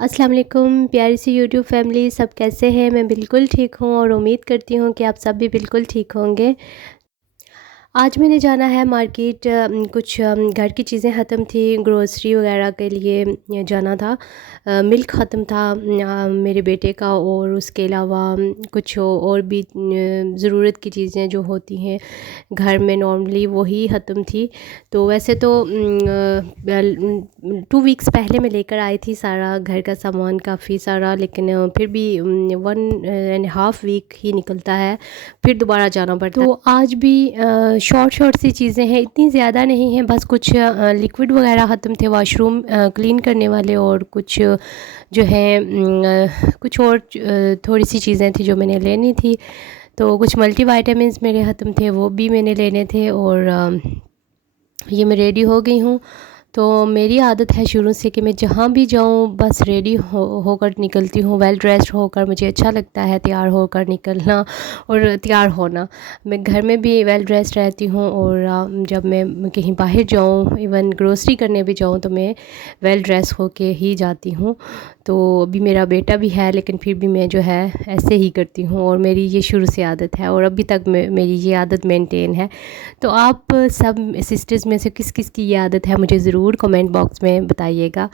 अस्सलाम वालेकुम प्यारी सी यूट्यूब फैमिली, सब कैसे हैं। मैं बिल्कुल ठीक हूँ और उम्मीद करती हूँ कि आप सब भी बिल्कुल ठीक होंगे। आज मैंने जाना है मार्केट, कुछ घर की चीज़ें ख़त्म थी, ग्रोसरी वगैरह के लिए जाना था। मिल्क ख़त्म था मेरे बेटे का, और उसके अलावा कुछ और भी ज़रूरत की चीज़ें जो होती हैं घर में नॉर्मली वही ख़त्म थी। तो वैसे तो 2 वीक्स पहले मैं लेकर आई थी सारा घर का सामान काफ़ी सारा, लेकिन फिर भी 1.5 वीक ही निकलता है, फिर दोबारा जाना पड़ता है। तो आज भी शॉर्ट शॉर्ट सी चीज़ें हैं, इतनी ज़्यादा नहीं हैं, बस कुछ लिक्विड वगैरह ख़त्म थे, वॉशरूम क्लीन करने वाले, और कुछ जो है कुछ और थोड़ी सी चीज़ें थी जो मैंने लेनी थी। तो कुछ मल्टी विटामिन्स मेरे ख़त्म थे, वो भी मैंने लेने थे, और ये मैं रेडी हो गई हूँ। तो मेरी आदत है शुरू से कि मैं जहाँ भी जाऊँ बस रेडी होकर निकलती हूँ, वेल ड्रेस्ड होकर। मुझे अच्छा लगता है तैयार होकर निकलना और तैयार होना। मैं घर में भी वेल ड्रेस्ड रहती हूँ, और जब मैं कहीं बाहर जाऊँ, इवन ग्रोसरी करने भी जाऊँ, तो मैं वेल ड्रेस होके ही जाती हूँ। तो अभी मेरा बेटा भी है, लेकिन फिर भी मैं जो है ऐसे ही करती हूँ, और मेरी ये शुरू से आदत है, और अभी तक मेरी ये आदत मेंटेन है। तो आप सब सिस्टर्स में से किस किस की ये आदत है, मुझे ज़रूर कमेंट बॉक्स में बताइएगा।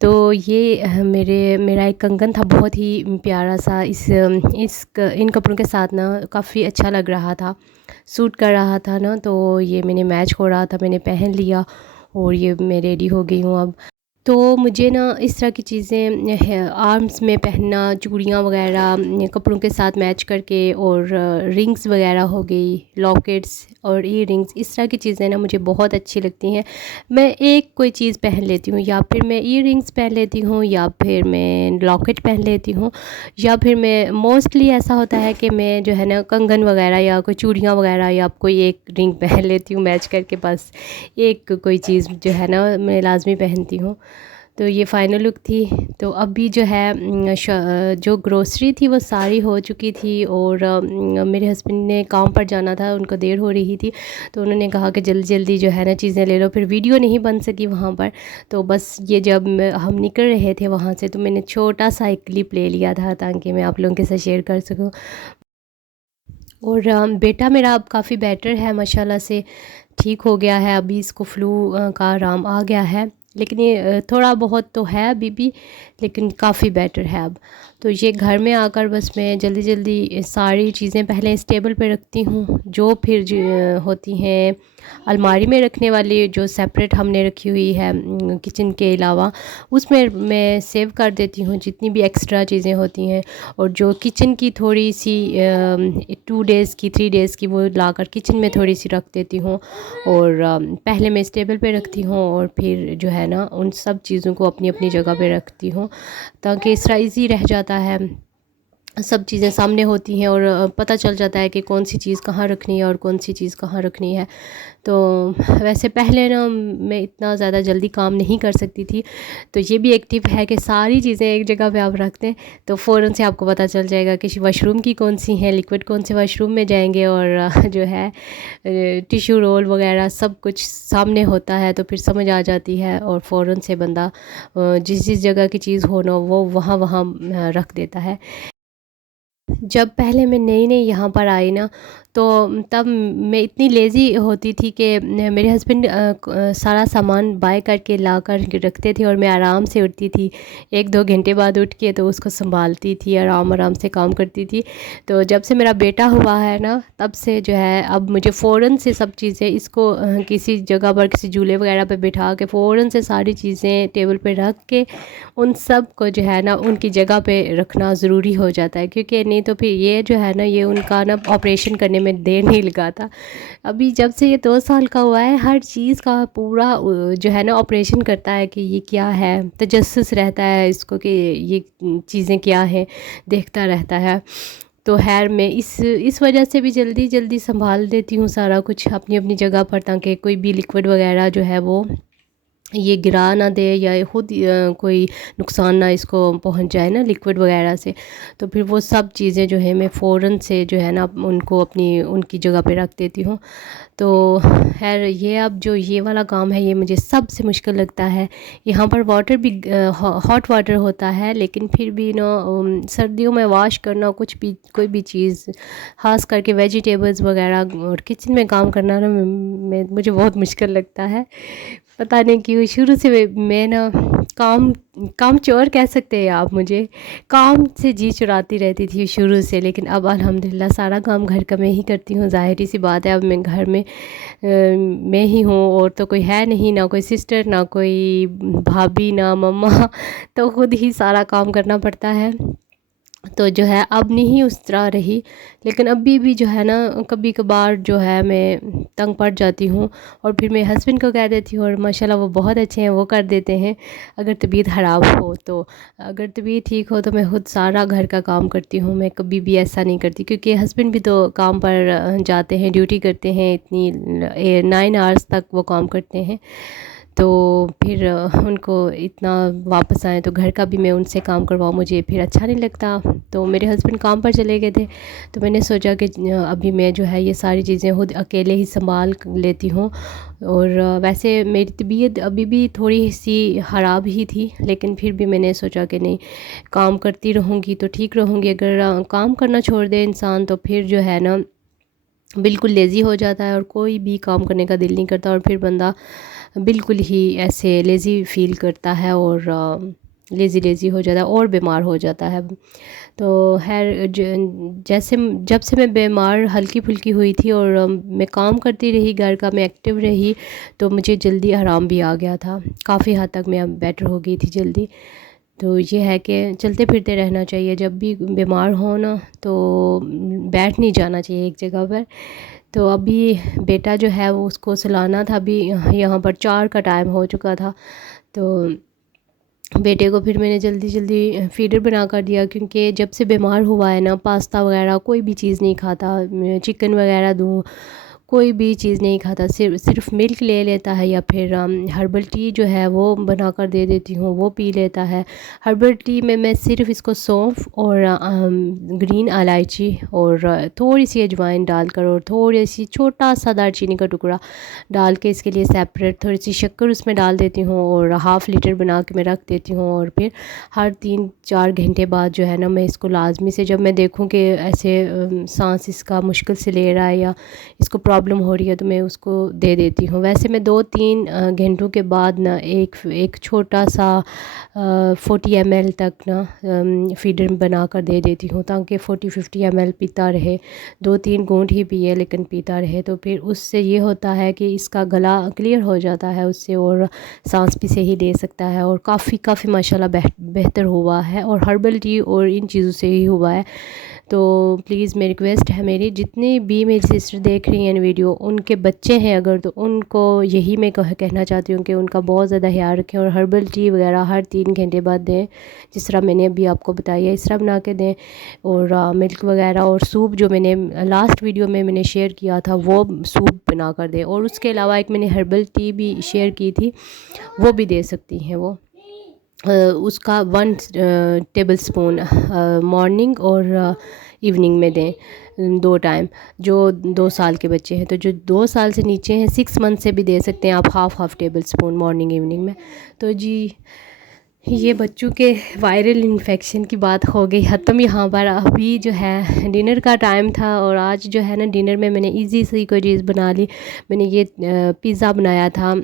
तो ये मेरा एक कंगन था, बहुत ही प्यारा सा, इन कपड़ों के साथ ना काफ़ी अच्छा लग रहा था, सूट कर रहा था ना, तो ये मैंने मैच हो रहा था, मैंने पहन लिया, और ये मैं रेडी हो गई हूँ अब। तो मुझे ना इस तरह की चीज़ें आर्म्स में पहनना, चूड़ियाँ वगैरह कपड़ों के साथ मैच करके, और रिंग्स वगैरह हो गई, लॉकेट्स और ईयरिंग्स, इस तरह की चीज़ें ना मुझे बहुत अच्छी लगती हैं। मैं एक कोई चीज़ पहन लेती हूँ, या फिर मैं ईयरिंग्स पहन लेती हूँ, या फिर मैं लॉकेट पहन लेती हूँ, या फिर मैं मोस्टली ऐसा होता है कि मैं जो है ना कंगन वगैरह या कोई चूड़ियाँ वगैरह या कोई एक रिंग पहन लेती हूँ मैच करके। बस एक कोई चीज़ जो है ना मैं लाज़मी पहनती हूँ। तो ये फ़ाइनल लुक थी। तो अभी जो है जो ग्रोसरी थी वो सारी हो चुकी थी, और मेरे हस्बैंड ने काम पर जाना था, उनको देर हो रही थी, तो उन्होंने कहा कि जल्दी जल्दी जो है ना चीज़ें ले लो। फिर वीडियो नहीं बन सकी वहाँ पर, तो बस ये जब हम निकल रहे थे वहाँ से, तो मैंने छोटा सा एक क्लिप ले लिया था ताकि मैं आप लोगों के साथ शेयर कर सकूँ। और बेटा मेरा अब काफ़ी बेटर है माशाल्लाह से, ठीक हो गया है, अभी इसको फ्लू का आराम आ गया है, लेकिन ये थोड़ा बहुत तो है अभी भी, लेकिन काफ़ी बेटर है अब। तो ये घर में आकर बस मैं जल्दी जल्दी सारी चीज़ें पहले इस टेबल पे रखती हूँ, जो फिर होती हैं अलमारी में रखने वाली, जो सेपरेट हमने रखी हुई है किचन के अलावा, उसमें मैं सेव कर देती हूँ जितनी भी एक्स्ट्रा चीज़ें होती हैं। और जो किचन की थोड़ी सी 2 डेज़ की 3 डेज़ की, वो लाकर किचन में थोड़ी सी रख देती हूँ, और पहले मैं इस टेबल पे रखती हूँ, और फिर जो है ना उन सब चीज़ों को अपनी अपनी जगह पे रखती हूँ, ताकि इस तरह ईज़ी रह जाता है, सब चीज़ें सामने होती हैं, और पता चल जाता है कि कौन सी चीज़ कहाँ रखनी है और कौन सी चीज़ कहाँ रखनी है। तो वैसे पहले ना मैं इतना ज़्यादा जल्दी काम नहीं कर सकती थी, तो ये भी एक टिप है कि सारी चीज़ें एक जगह पे आप रख दें, तो फ़ौरन से आपको पता चल जाएगा कि वॉशरूम की कौन सी हैं, लिक्विड कौन से वॉशरूम में जाएंगे, और जो है टिश्यू रोल वगैरह सब कुछ सामने होता है, तो फिर समझ आ जाती है, और फ़ौरन से बंदा जिस जिस जगह की चीज़ हो ना वो वहाँ वहाँ रख देता है। जब पहले मैं नई-नई यहाँ पर आई ना, तो तब मैं इतनी लेज़ी होती थी कि मेरे हस्बैंड सारा सामान बाय करके ला कर के रखते थे, और मैं आराम से उठती थी। 1-2 घंटे बाद उठ के तो उसको सँभालती थी, आराम-आराम से काम करती थी। तो जब से मेरा बेटा हुआ है ना, तब से जो है अब मुझे फ़ौरन से सब चीज़ें इसको किसी जगह पर, किसी झूले वगैरह पे बिठा के फ़ौरन से सारी चीज़ें टेबल पे रख के, उन सब को जो है ना उनकी जगह पे रखना ज़रूरी हो जाता है, क्योंकि नहीं तो फिर ये जो है ना ये उनका ना ऑपरेशन करने में देर नहीं लगाता। अभी जब से ये 2 साल का हुआ है, हर चीज़ का पूरा जो है ना ऑपरेशन करता है कि ये क्या है, तजस्सुस रहता है इसको कि ये चीज़ें क्या हैं, देखता रहता है। तो ख़ैर मैं इस वजह से भी जल्दी-जल्दी सँभाल देती हूँ सारा कुछ अपनी-अपनी जगह पर, ताकि कोई भी लिक्विड वग़ैरह जो है वो ये गिरा ना दे या खुद कोई नुकसान ना इसको पहुंच जाए ना लिक्विड वगैरह से। तो फिर वो सब चीज़ें जो है मैं फ़ौरन से जो है ना उनको अपनी उनकी जगह पे रख देती हूँ। तो खैर ये अब जो ये वाला काम है ये मुझे सबसे मुश्किल लगता है। यहाँ पर वाटर भी हॉट वाटर होता है, लेकिन फिर भी सर्दियों में वॉश करना कुछ भी कोई भी चीज़, ख़ास करके वेजिटेबल्स वगैरह और किचन में काम करना ना मुझे बहुत मुश्किल लगता है। पता नहीं क्यों शुरू से मैं ना काम काम चोर कह सकते हैं आप मुझे, काम से जी चुराती रहती थी शुरू से। लेकिन अब अल्हम्दुलिल्लाह सारा काम घर का मैं ही करती हूँ। ज़ाहिर सी बात है, अब मैं घर में मैं ही हूँ और तो कोई है नहीं, ना कोई सिस्टर, ना कोई भाभी, ना मम्मा। तो खुद ही सारा काम करना पड़ता है। तो जो है अब नहीं उस तरह रही, लेकिन अभी भी जो है ना कभी कभार जो है मैं तंग पड़ जाती हूँ और फिर मैं हस्बैंड को कह देती हूँ और माशाल्लाह वो बहुत अच्छे हैं, वो कर देते हैं। अगर तबीयत ख़राब हो तो, अगर तबीयत ठीक हो तो मैं खुद सारा घर का काम करती हूँ। मैं कभी भी ऐसा नहीं करती, क्योंकि हस्बैंड भी तो काम पर जाते हैं, ड्यूटी करते हैं, इतनी 9 आवर्स तक वो काम करते हैं। तो फिर उनको इतना वापस आए तो घर का भी मैं उनसे काम करवाऊँ, मुझे फिर अच्छा नहीं लगता। तो मेरे हस्बैंड काम पर चले गए थे, तो मैंने सोचा कि अभी मैं जो है ये सारी चीज़ें खुद अकेले ही संभाल लेती हूँ। और वैसे मेरी तबीयत अभी भी थोड़ी सी ख़राब ही थी, लेकिन फिर भी मैंने सोचा कि नहीं, काम करती रहूँगी तो ठीक रहूँगी। अगर काम करना छोड़ दे इंसान तो फिर जो है ना बिल्कुल लेज़ी हो जाता है और कोई भी काम करने का दिल नहीं करता, और फिर बंदा बिल्कुल ही ऐसे लेज़ी फ़ील करता है और लेज़ी लेज़ी हो जाता है और बीमार हो जाता है। तो खैर जैसे जब से मैं बीमार हल्की फुल्की हुई थी और मैं काम करती रही घर का, मैं एक्टिव रही, तो मुझे जल्दी आराम भी आ गया था। काफ़ी हद तक मैं अब बेटर हो गई थी जल्दी। तो ये है कि चलते फिरते रहना चाहिए, जब भी बीमार हो ना तो बैठ नहीं जाना चाहिए एक जगह पर। तो अभी बेटा जो है वो उसको सुलाना था, अभी यहाँ पर 4 का टाइम हो चुका था। तो बेटे को फिर मैंने जल्दी जल्दी फीडर बना कर दिया, क्योंकि जब से बीमार हुआ है ना पास्ता वगैरह कोई भी चीज़ नहीं खाता। चिकन वगैरह दूँ, कोई भी चीज़ नहीं खाता, सिर्फ मिल्क ले लेता है, या फिर हर्बल टी जो है वो बना कर दे देती हूँ, वो पी लेता है। हर्बल टी में मैं सिर्फ इसको सौंफ और ग्रीन इलायची और थोड़ी सी अजवाइन डालकर और थोड़ी सी छोटा सा दालचीनी का टुकड़ा डाल के इसके लिए सेपरेट थोड़ी सी शक्कर उसमें डाल देती हूँ और हाफ़ लीटर बना के मैं रख देती हूँ। और फिर हर 3-4 घंटे बाद जो है ना मैं इसको लाजमी से, जब मैं देखूँ कि ऐसे सांस इसका मुश्किल से ले रहा है या इसको प्रॉब्लम हो रही है, तो मैं उसको दे देती हूँ। वैसे मैं 2-3 घंटों के बाद ना एक छोटा सा 40 ml तक ना फीडर बना कर दे देती हूँ, ताकि 40-50 ml पीता रहे। 2-3 घूंट ही पिए लेकिन पीता रहे, तो फिर उससे ये होता है कि इसका गला क्लियर हो जाता है उससे, और सांस भी सही ले सकता है। और काफ़ी माशाल्लाह बेहतर हुआ है, और हर्बल टी और इन चीज़ों से ही हुआ है। तो प्लीज़ मेरी रिक्वेस्ट है, मेरी जितनी भी मेरी सिस्टर देख रही हैं वीडियो, उनके बच्चे हैं अगर, तो उनको यही मैं कहना चाहती हूँ कि उनका बहुत ज़्यादा ख्याल रखें और हर्बल टी वगैरह हर 3 घंटे बाद दें, जिस तरह मैंने अभी आपको बताया है इस तरह बना के दें। और मिल्क वगैरह और सूप जो मैंने लास्ट वीडियो में मैंने शेयर किया था वो सूप बना कर दें। और उसके अलावा एक मैंने हर्बल टी भी शेयर की थी, वो भी दे सकती हैं वो। उसका 1 टेबल स्पून मॉर्निंग और इवनिंग में दें, 2 टाइम। जो 2 साल के बच्चे हैं, तो जो 2 साल से नीचे हैं 6 मंथ से भी दे सकते हैं आप, half table spoon morning evening में। तो जी ये बच्चों के वायरल इन्फेक्शन की बात हो गई ख़त्म। यहाँ पर अभी जो है डिनर का टाइम था, और आज जो है ना डिनर में मैंने इजी सी कोई चीज़ बना ली। मैंने ये पिज़्ज़ा बनाया था,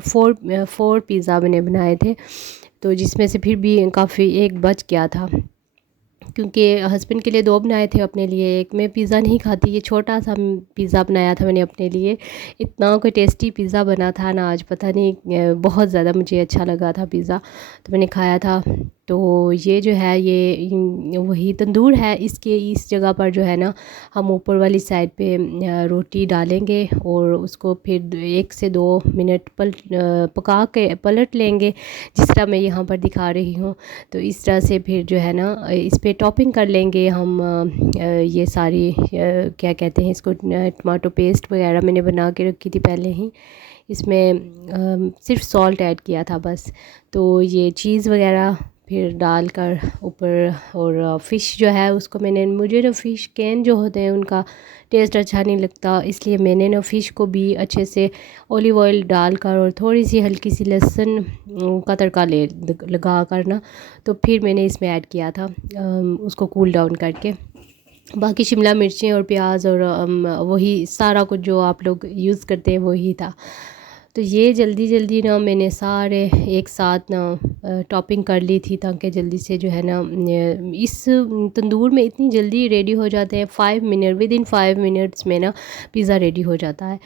4 पिज़्ज़ा मैंने बनाए थे, तो जिसमें से फिर भी काफ़ी एक बच गया था, क्योंकि हस्बैंड के लिए 2 बनाए थे, अपने लिए 1। मैं पिज़्ज़ा नहीं खाती, ये छोटा सा पिज़्ज़ा बनाया था मैंने अपने लिए। इतना कोई टेस्टी पिज़्ज़ा बना था ना आज, पता नहीं बहुत ज़्यादा मुझे अच्छा लगा था पिज़्ज़ा, तो मैंने खाया था। तो ये जो है ये वही तंदूर है, इसके इस जगह पर जो है ना हम ऊपर वाली साइड पे रोटी डालेंगे और उसको फिर 1 से 2 मिनट पका के पलट लेंगे, जिस तरह मैं यहाँ पर दिखा रही हूँ। तो इस तरह से फिर जो है ना इस पे टॉपिंग कर लेंगे हम, ये सारी क्या कहते हैं इसको, टमाटो पेस्ट वगैरह मैंने बना के रखी थी पहले ही। इसमें सिर्फ सॉल्ट ऐड किया था बस। तो ये चीज़ वगैरह फिर डालकर ऊपर, और फ़िश जो है उसको मुझे ना फ़िश कैन जो होते हैं उनका टेस्ट अच्छा नहीं लगता, इसलिए मैंने ना फ़िश को भी अच्छे से ऑलिव ऑयल डालकर और थोड़ी सी हल्की सी लहसुन का तड़का लगा कर ना, तो फिर मैंने इसमें ऐड किया था उसको कूल डाउन करके। बाकी शिमला मिर्चें और प्याज और वही सारा कुछ जो आप लोग यूज़ करते हैं वही था। तो ये जल्दी जल्दी ना मैंने सारे एक साथ ना टॉपिंग कर ली थी, ताकि जल्दी से जो है ना इस तंदूर में इतनी जल्दी रेडी हो जाते हैं, 5 मिनट, विद इन 5 मिनट्स में ना पिज़्ज़ा रेडी हो जाता है।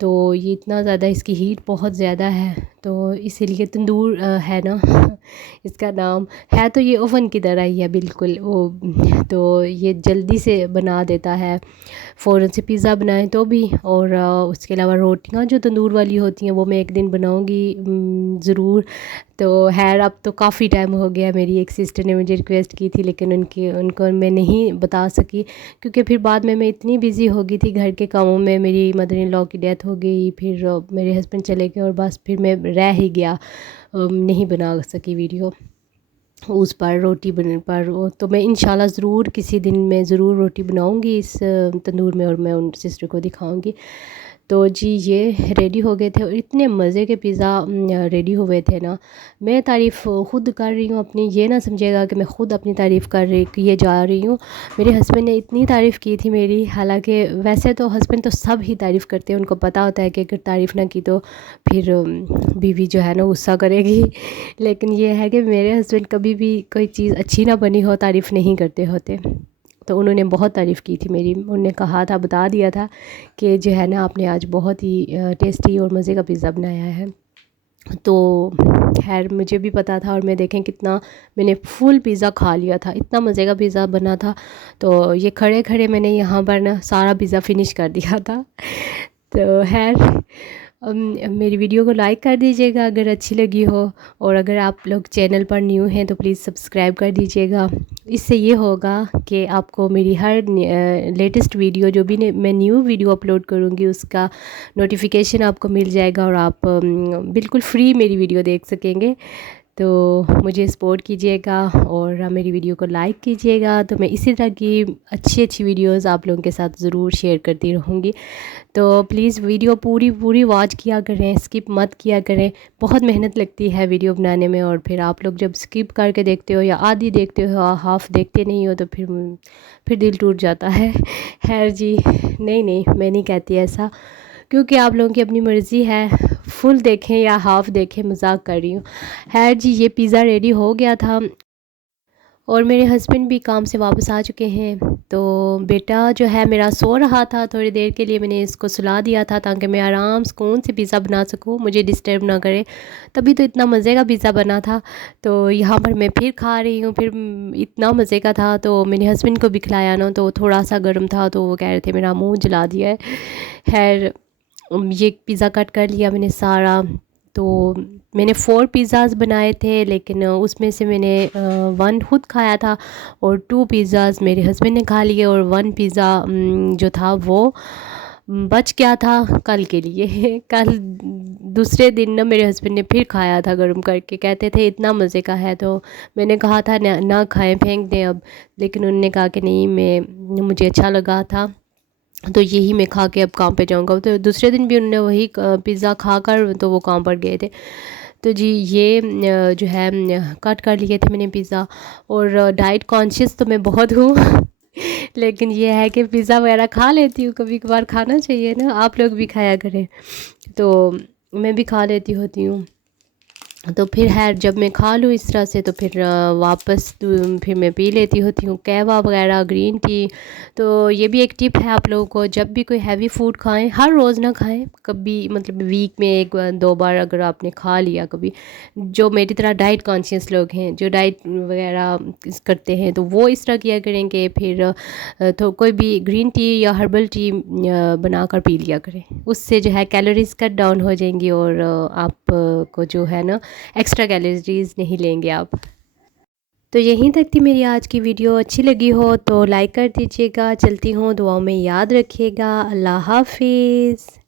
तो ये इतना ज़्यादा, इसकी हीट बहुत ज़्यादा है, तो इसीलिए तंदूर है ना इसका नाम है। तो ये ओवन की तरह ही है बिल्कुल वो, तो ये जल्दी से बना देता है, फ़ौरन से पिज़्ज़ा बनाएं तो भी। और उसके अलावा रोटियां जो तंदूर वाली होती हैं वो मैं एक दिन बनाऊंगी ज़रूर। तो खैर अब तो काफ़ी टाइम हो गया, मेरी एक सिस्टर ने मुझे रिक्वेस्ट की थी, लेकिन उनको मैं नहीं बता सकी, क्योंकि फिर बाद में मैं इतनी बिज़ी हो गई थी घर के कामों में। मेरी मदर इन लॉ की डेथ हो गई, फिर मेरे हस्बैंड चले गए, और बस फिर मैं रह ही गया, नहीं बना सकी वीडियो उस पर रोटी बन पर। तो मैं इंशाल्लाह ज़रूर किसी दिन मैं ज़रूर रोटी बनाऊंगी इस तंदूर में, और मैं उन सिस्टर को दिखाऊंगी। तो जी ये रेडी हो गए थे, और इतने मज़े के पिज़्ज़ा रेडी हुए थे ना। मैं तारीफ़ ख़ुद कर रही हूँ अपनी, ये ना समझिएगा कि मैं ख़ुद अपनी तारीफ़ कर रही किए जा रही हूँ। मेरे हस्बैंड ने इतनी तारीफ़ की थी मेरी, हालांकि वैसे तो हस्बैंड तो सब ही तारीफ़ करते हैं, उनको पता होता है कि अगर तारीफ़ ना की तो फिर बीवी जो है ना गुस्सा करेगी। लेकिन ये है कि मेरे हस्बैंड कभी भी कोई चीज़ अच्छी ना बनी हो तारीफ़ नहीं करते होते। तो उन्होंने बहुत तारीफ़ की थी मेरी, उन्होंने कहा था, बता दिया था कि जो है ना आपने आज बहुत ही टेस्टी और मज़े का पिज़्ज़ा बनाया है। तो खैर मुझे भी पता था, और मैं देखें कितना मैंने फुल पिज़्ज़ा खा लिया था, इतना मज़े का पिज़्ज़ा बना था। तो ये खड़े खड़े मैंने यहाँ पर ना सारा पिज़्ज़ा फिनिश कर दिया था। तो खैर मेरी वीडियो को लाइक कर दीजिएगा अगर अच्छी लगी हो, और अगर आप लोग चैनल पर न्यू हैं तो प्लीज़ सब्सक्राइब कर दीजिएगा। इससे ये होगा कि आपको मेरी हर लेटेस्ट वीडियो, जो भी मैं न्यू वीडियो अपलोड करूँगी, उसका नोटिफिकेशन आपको मिल जाएगा, और आप बिल्कुल फ्री मेरी वीडियो देख सकेंगे। तो मुझे सपोर्ट कीजिएगा और मेरी वीडियो को लाइक कीजिएगा, तो मैं इसी तरह की अच्छी अच्छी वीडियोस आप लोगों के साथ ज़रूर शेयर करती रहूँगी। तो प्लीज़ वीडियो पूरी पूरी वॉच किया करें, स्किप मत किया करें। बहुत मेहनत लगती है वीडियो बनाने में, और फिर आप लोग जब स्किप करके देखते हो या आधी देखते हो, हाफ़ देखते नहीं हो, तो फिर दिल टूट जाता है। खैर जी, नहीं नहीं, मैं नहीं कहती ऐसा, क्योंकि आप लोगों की अपनी मर्ज़ी है, फुल देखें या हाफ़ देखें, मजाक कर रही हूँ। खैर जी, ये पिज़्ज़ा रेडी हो गया था, और मेरे हस्बैंड भी काम से वापस आ चुके हैं। तो बेटा जो है मेरा सो रहा था, थोड़ी देर के लिए मैंने इसको सुला दिया था, ताकि मैं आराम सुकून से पिज़्ज़ा बना सकूं, मुझे डिस्टर्ब ना करे। तभी तो इतना मज़े का पिज़्ज़ा बना था। तो यहाँ पर मैं फिर खा रही हूँ, फिर इतना मज़े का था, तो मैंने हस्बैंड को भी खिलाया ना, तो थोड़ा सा गर्म था, तो वो कह रहे थे मेरा मुँह जला दिया है। खैर ये पिज़्ज़ा कट कर लिया मैंने सारा। तो मैंने 4 पिज़्ज़ाज़ बनाए थे, लेकिन उसमें से मैंने 1 खुद खाया था, और 2 पिज़्ज़ाज़ मेरे हस्बैंड ने खा लिए, और 1 पिज़्ज़ा जो था वो बच गया था कल के लिए। कल दूसरे दिन ना मेरे हस्बैंड ने फिर खाया था गर्म करके, कहते थे इतना मज़े का है। तो मैंने कहा था ना ना खाएं, फेंक दें अब, लेकिन उन्होंने कहा कि नहीं, मुझे अच्छा लगा था, तो यही मैं खा के अब काम पे जाऊंगा। तो दूसरे दिन भी उन्होंने वही पिज़्ज़ा खाकर तो वो काम पर गए थे। तो जी ये जो है कट कर लिए थे मैंने पिज़्ज़ा, और डाइट कॉन्शियस तो मैं बहुत हूँ। लेकिन ये है कि पिज़्ज़ा वगैरह खा लेती हूँ, कभी कभार खाना चाहिए ना, आप लोग भी खाया करें। तो मैं भी खा लेती होती हूँ। तो फिर खैर जब मैं खा लूँ इस तरह से, तो फिर वापस फिर मैं पी लेती होती हूँ कहवा वगैरह, ग्रीन टी। तो ये भी एक टिप है आप लोगों को, जब भी कोई हैवी फूड खाएं, हर रोज़ ना खाएं, कभी मतलब वीक में 1-2 बार अगर आपने खा लिया कभी। जो मेरी तरह डाइट कॉन्शियस लोग हैं, जो डाइट वगैरह करते हैं, तो वो इस तरह किया करेंगे। फिर तो कोई भी ग्रीन टी या हर्बल टी बना कर पी लिया करें, उससे जो है कैलोरीज कट डाउन हो जाएंगी, और आप को जो है ना एक्स्ट्रा कैलोरीज नहीं लेंगे आप। तो यहीं तक थी मेरी आज की वीडियो, अच्छी लगी हो तो लाइक कर दीजिएगा। चलती हूँ, दुआओं में याद रखिएगा। अल्लाह हाफिज़।